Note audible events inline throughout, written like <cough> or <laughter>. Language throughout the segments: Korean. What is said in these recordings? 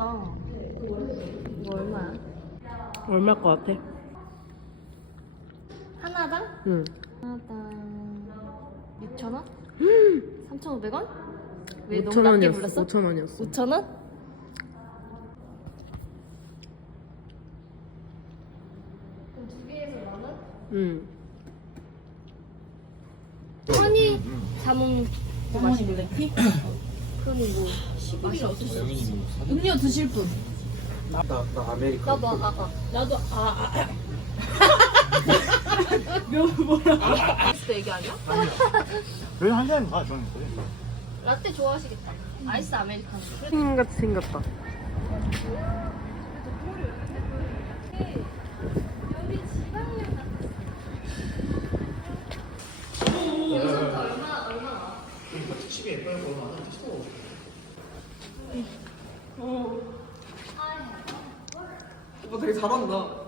예쁘다. 이거 얼마야? 얼마일 것 같아? 하나당? 응. 하나당 6,000원? 3,500원? 왜 너무 5천 낮게 원이었어. 불렀어? 5천 원이었어. 5,000원? 그럼 두 개에서 만 원? 응. 허니 자몽 뭐 마실래? <clears throat> <clears throat> 그러니 뭐 맛이 없었어. 음료 드실 분. 나, 나 아메리카. 나도 아까 나도 아, 아, 아이스 얘기 <laughs> 아니야? 여기 한잔 가, 저는. 그래. 라떼 좋아하시겠다. 아이스 아메리카노. 핑 같이 생겼다. 오빠 되게 잘한다.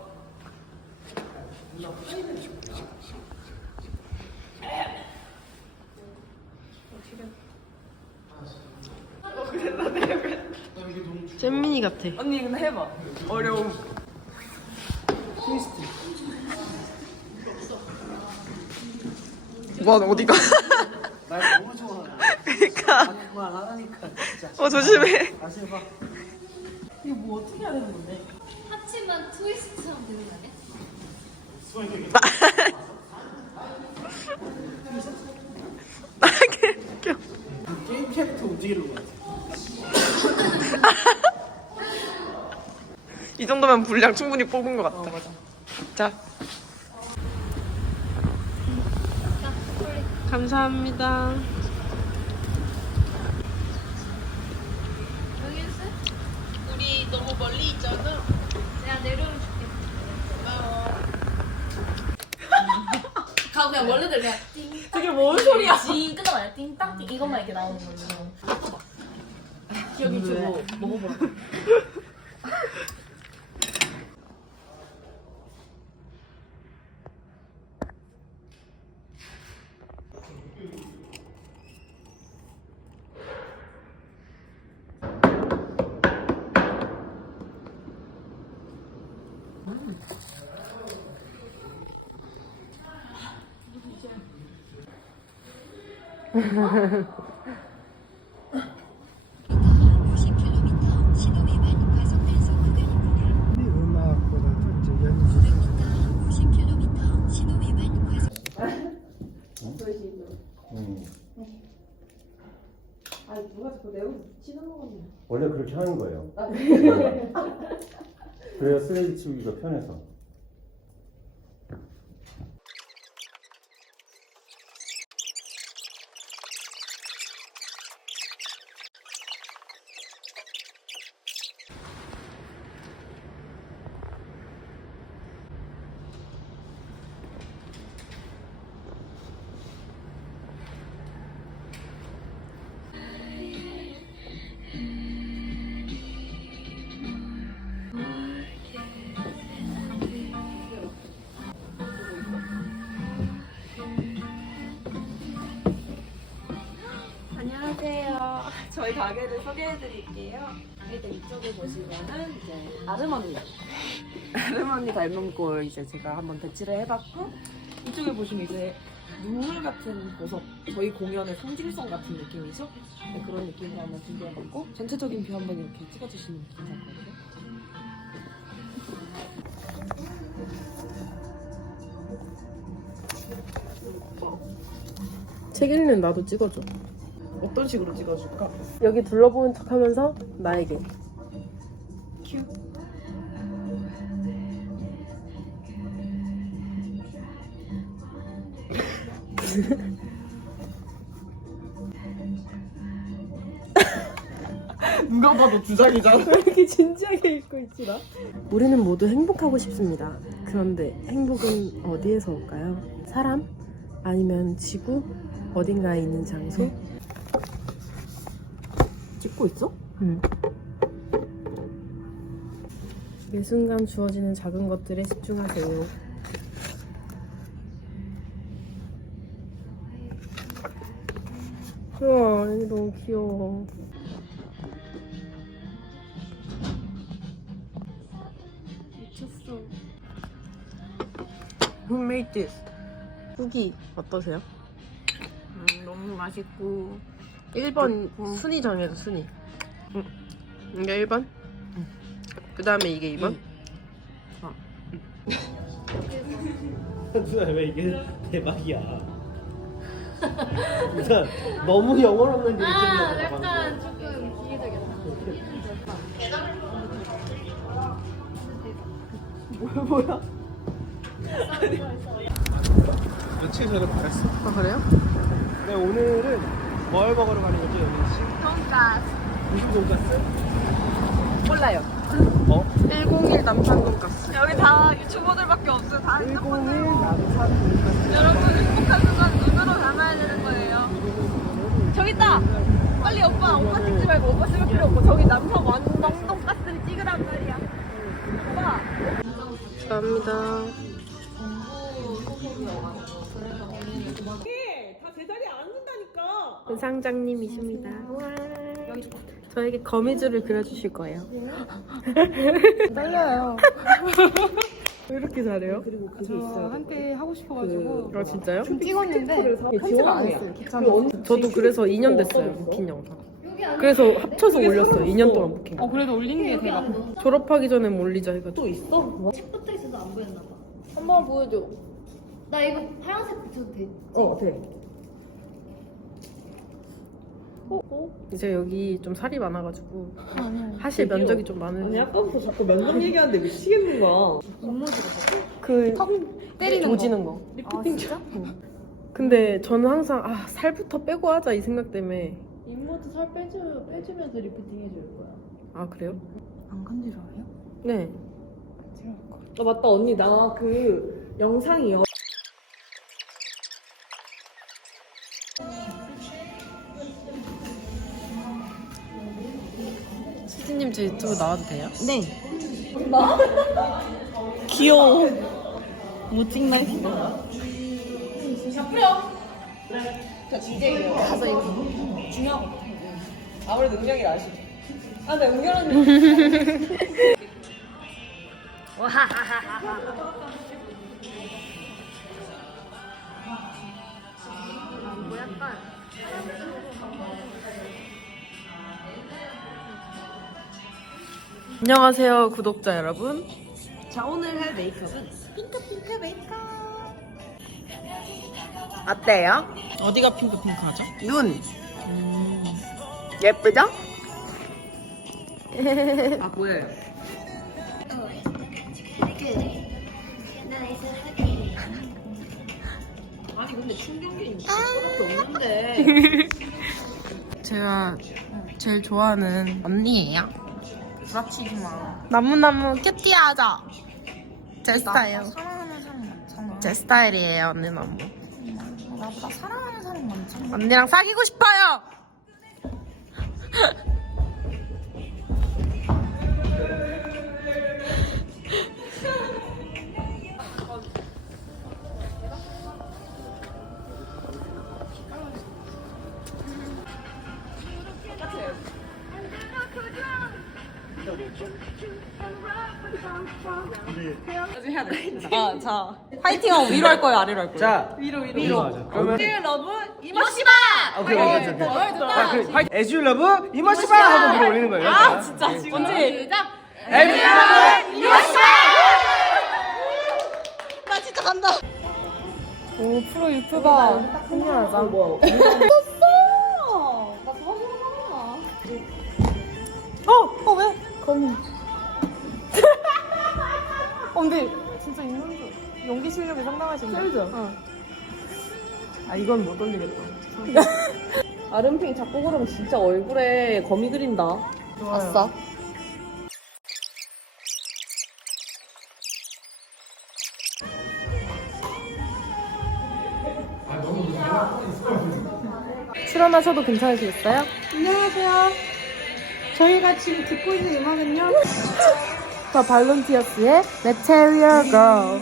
잼민이 같아. 언니 근데 해봐 어려움 와, 어디가? 날 너무 좋아 하네. 그니까. 그말 안 하니까, 진짜. 어, 조심해. 다시 해봐. 이거 뭐 어떻게 해야 되는 건데 합치면 트위스트하면 되는 거 아니야? 웃겨. 게임 캐릭터 움직이는 거 같아. 이 정도면 분량 충분히 뽑은 것 같다. 자. 감사합니다. 여기 있어? 우리 너무 멀리 있잖아. 내가 내려오면 줄게. 가 그냥 원래대로 그냥 띵. 그게 뭔 소리야 징 끝나봐요. 띵땅띵 이것만 이렇게 나오는 걸로. 기억이 주고 먹어보라. 이 음악보다도 이제 연주. 아 누가 자꾸 내옷 치는 거거든요 원래 그렇게 하는 거예요. 그래야 쓰레기 치우기가 편해서. 저희 가게를 소개해드릴게요. 일단 이쪽에 보시면은 이제 아르머니. 아르머니 닮은 꼴 이제 제가 한번 배치를 해봤고 이쪽에 보시면 이제 눈물 같은 보석 저희 공연의 상징성 같은 느낌이죠? 네, 그런 느낌으로 한번 준비해봤고 전체적인 뷰 한번 이렇게 찍어주시면 괜찮거든요. 책 읽는 나도 찍어줘. 어떤 식으로 찍어줄까? 여기 둘러보는 척 하면서 나에게. <laughs> 누가 봐도 주작이잖아 왜 이렇게 진지하게 읽고 있지 나? 우리는 모두 행복하고 싶습니다. 그런데 행복은 어디에서 올까요? 사람? 아니면 지구? 어딘가에 있는 장소? 찍고 있어? 응. 매 순간 주어지는 작은 것들에 집중하세요. 우와, 얘 너무 귀여워. 맛있어. Who made this? 후기 어떠세요? 음, 너무 맛있고 1번 순위 정해서 순위. 응. 이게 1번? 그 다음에 이게 2번? 누나 왜 이게 대박이야 우선 너무 영혼 없는 게 아, 있잖아 약간 조금 기계적이다. 며칠 전에 말했어 아 그래요? 네 오늘은 뭘 먹으러 가는 거지 여민 씨? 돈가스. 무슨 돈가스? 몰라요. 어? 101 남산 돈가스. 여기 다 유튜버들밖에 없어요. 다 101 남산 돈가스 여러분 행복한 순간 눈으로 담아야 되는 거예요. 저기 있다. 빨리 오빠 오빠 찍지 말고 오빠 찍을 필요 없고 저기 남성 완동 돈가스를 찍으란 말이야. 오빠. 감사합니다. 다 상장님이십니다. 저에게 거미줄을 그려주실 거예요. 떨려요. <laughs> 왜 이렇게 잘해요? 저 한때 하고 싶어가지고 아 진짜요? 찍었는데 편집을 안 했어요. 귀찮아서. 저도 그래서 2년 됐어요 부킨 영상. 그래서 합쳐서 올렸어요. 2년 동안 부킨. 어 그래도 올리는 게 대박. 졸업하기 전에 올리자 해가지고. 또 있어? 책 붙어 있어서 안 보였나 봐. 한번 보여줘. 나 이거 파란색 붙여도 돼? 어, 돼. 이제 여기 좀 살이 많아가지고 하실 면적이 좀 많은. 아까부터 자꾸 면접 얘기하는데 미치겠는 거야. 그 때리는 조지는 거. 리프팅 진짜? 근데 저는 항상 아 살부터 빼고 하자 이 생각 때문에. 인모드 살 빼주, 빼주면서 리프팅 해줄 거야. 아 그래요? 안 간지러워요? 네. 아 맞다 언니 나 그 영상이요. 저 유튜브 나와도 돼요? 네. <laughs> 귀여워. 뭐 찍나 했어. 아무래도 은경이 나으시죠. 아 근데 은경 언니 안녕하세요 구독자 여러분. 자 오늘 할 메이크업은 핑크핑크 메이크업. 어때요? 어디가 핑크핑크하죠? 눈. 예쁘죠? <laughs> 아 보여요. 아니 근데 충격이 그렇게 없는데. <laughs> 제가 제일 좋아하는 언니예요. 부닥치지 마. 나무나무 큐티하죠? 제 스타일. 사랑하는 사람 많잖아. 제 스타일이에요 언니 너무. 나보다 사랑하는 사람 많잖아. 언니랑 사귀고 싶어요. <laughs> 아, 자. 화이팅하고 위로 할 거예요, 아래로 할 거예요? 자 위로 위로 위로 그러면 러브 오케이 오케이 오케이 오케이 자, 그, 화이- As you love 이모시바 하고 위로 올리는 거예요 아 진짜 언제? 시작! As you love 나 진짜 간다. 오 프로 유튜버. 흥미하자. 뭐? 어! 어 왜? 거미. 어, 근데 진짜 줄. 연기 실력이 상당하신데. 그죠? 어. 아 이건 못 올리겠다. <laughs> 아름핑 자꾸 그러면 진짜 얼굴에 거미 그린다. 아싸. 출연하셔도 괜찮으시겠어요? 안녕하세요. 저희가 지금 듣고 있는 음악은요. 더 발론티어스의 Material Girl.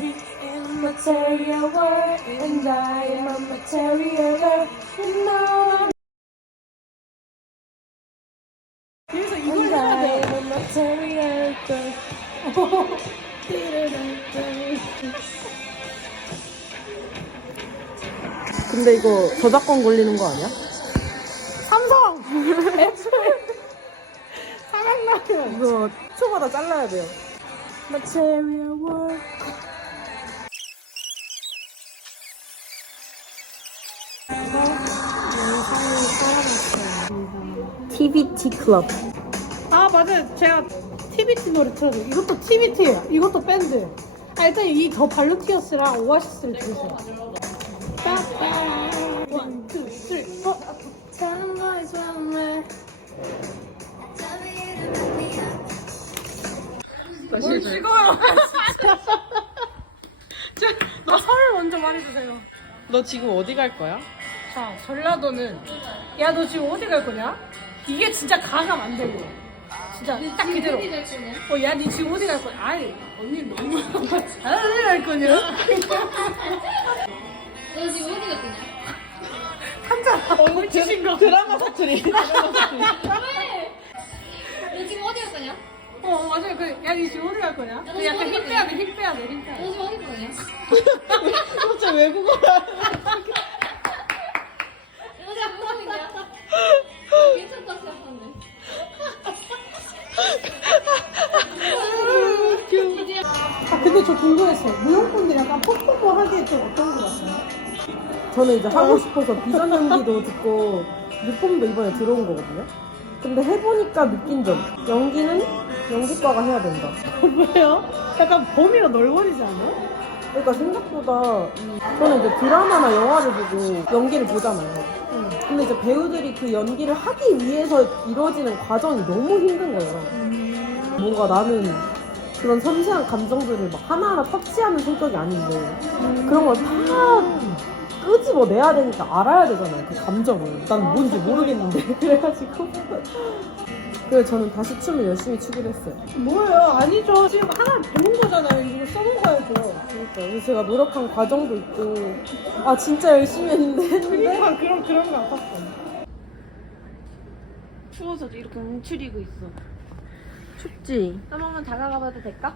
Material world and I am a material girl. And now 그래서 이걸 해야 돼. material girl. 근데 이거 저작권 걸리는 거 아니야? 삼성! 사랑라면! 이거 초마다 잘라야 돼요. Material world. TBT 클럽. 아, 맞아요. 제가 TBT 노래 틀어줘요. 이것도 TBT예요. 이것도 밴드. 아, 일단 이 더 발루티어스랑 오아시스를 들으세요. 빠빠. 너 서울 먼저 말해주세요. 너 지금 어디 갈 거야? 자, 전라도는 야 너 지금 어디 갈 거냐? 이게 진짜 가감 안 되고 진짜 딱 그대로 어, 야, 니 지금 어디 갈 거냐? 아이, 언니 너무 <laughs> 아, 어디 갈 거냐? 너 지금 어디 갔냐? 한자 얼굴 치신 거 드라마 사투리. 어디 갔냐? <laughs> 어, 맞아요. 그, 야, 니 지금 어디 갈 거냐? 그 약간 힘 빼야 돼, 힘 빼야 돼, 힘 빼야 너 돼. 지금 어디 갔냐? 진짜 외국어야. 무슨 일이야? 괜찮다 생각하는데. 아, 근데 저 궁금했어요. 무용분들 약간 하기에 좀 어떤 거 같아요? 저는 이제 하고 싶어서 비전 연기도 듣고 <laughs> 느낌도 이번에 들어온 거거든요. 근데 해보니까 느낀 점. 연기는 연기과가 해야 된다. <laughs> 왜요? 약간 범위가 넓어지지 않아요? 그러니까 생각보다 이- 저는 이제 드라마나 영화를 보고 연기를 보잖아요. 근데 이제 배우들이 그 연기를 하기 위해서 이루어지는 과정이 너무 힘든 거예요. 뭔가 나는 그런 섬세한 감정들을 막 하나하나 터치하는 성격이 아닌데 그런 걸 다 끄집어내야 되니까 알아야 되잖아요. 그 감정을. 난 뭔지 모르겠는데. <laughs> 그래가지고. 그래서 저는 다시 춤을 열심히 추기로 했어요. 뭐예요? 아니죠. 지금 하나 배운 거잖아요. 이거 써먹어야죠. 그러니까 그래서 제가 노력한 과정도 있고 아 진짜 열심히 했는데 했는데 그러니까 그런 그런 거 아팠어. 추워서 이렇게 움츠리고 있어. 춥지? 한 번만 다가가 봐도 될까?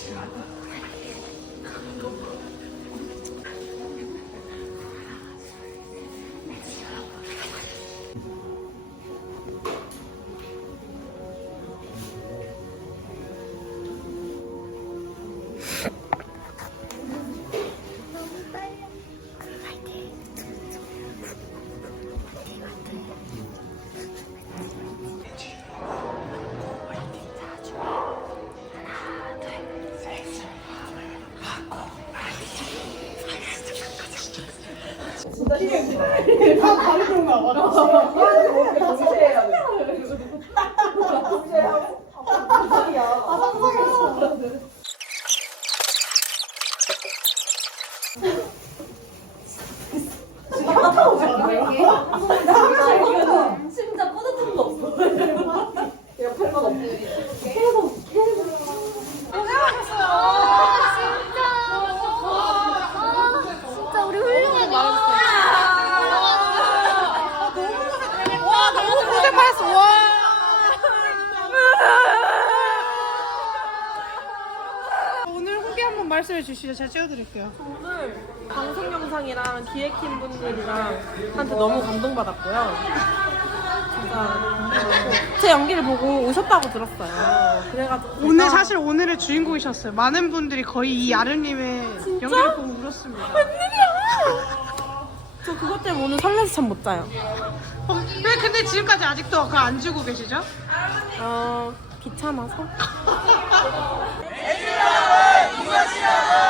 진짜 말씀해 주시죠. 제가 찍어드릴게요. 오늘 방송 영상이랑 기획팀 분들이랑 한테 너무 감동받았고요 진짜 제 연기를 보고 오셨다고 들었어요 그래가지고 오늘 제가 사실 오늘의 주인공이셨어요. 많은 분들이 거의 이 아름님의 연기를 보고 울었습니다. 저 그것 때문에 오늘 설레서 잠 못 자요 어, 왜 근데 지금까지 아직도 그거 안 주고 계시죠? 어 귀찮아서 <laughs> 이것이라고